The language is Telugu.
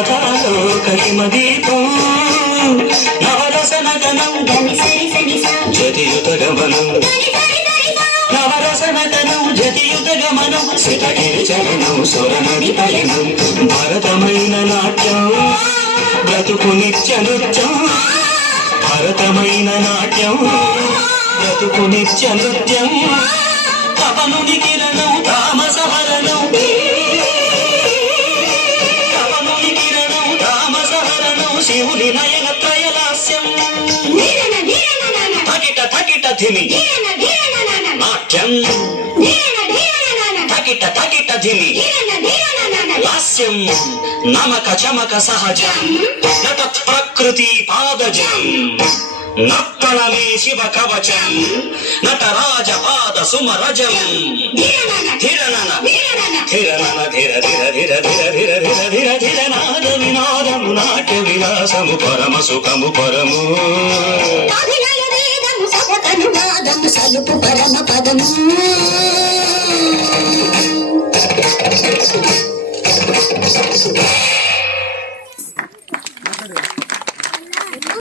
మమతాలో కహిమ దీపం నవరసనగనం జతియుత గమనం నవరసనగనం జతియుత గమనం శతగిరి చరణం స్వరనది పయనం భరతమైన నాట్యం బ్రతుకు నిత్య నృత్యం భరతమైన నాట్యం బ్రతుకు నిత్య నృత్యం పవనుని కిరణం తామసహరణం పవనుని కిరణం తామసహరణం శివుని నయన త్రయలాస్యం తకిట తకిట ధిమి నాట్యం తకిట తకిట ధిమి లాస్యం నమక చమక సహజం నట ప్రకృతి పాదజం నర్తనమే శివ కవచం నటరాజ పాద సుమరజం ధిరనన ధిరనన ధిర ధిర ధిర ధిర ధిర ధిర ధిర ధిర నాద వినాదము నాట్య విలాసము పరమ సుఖము పరము సలుపు పరమ పదము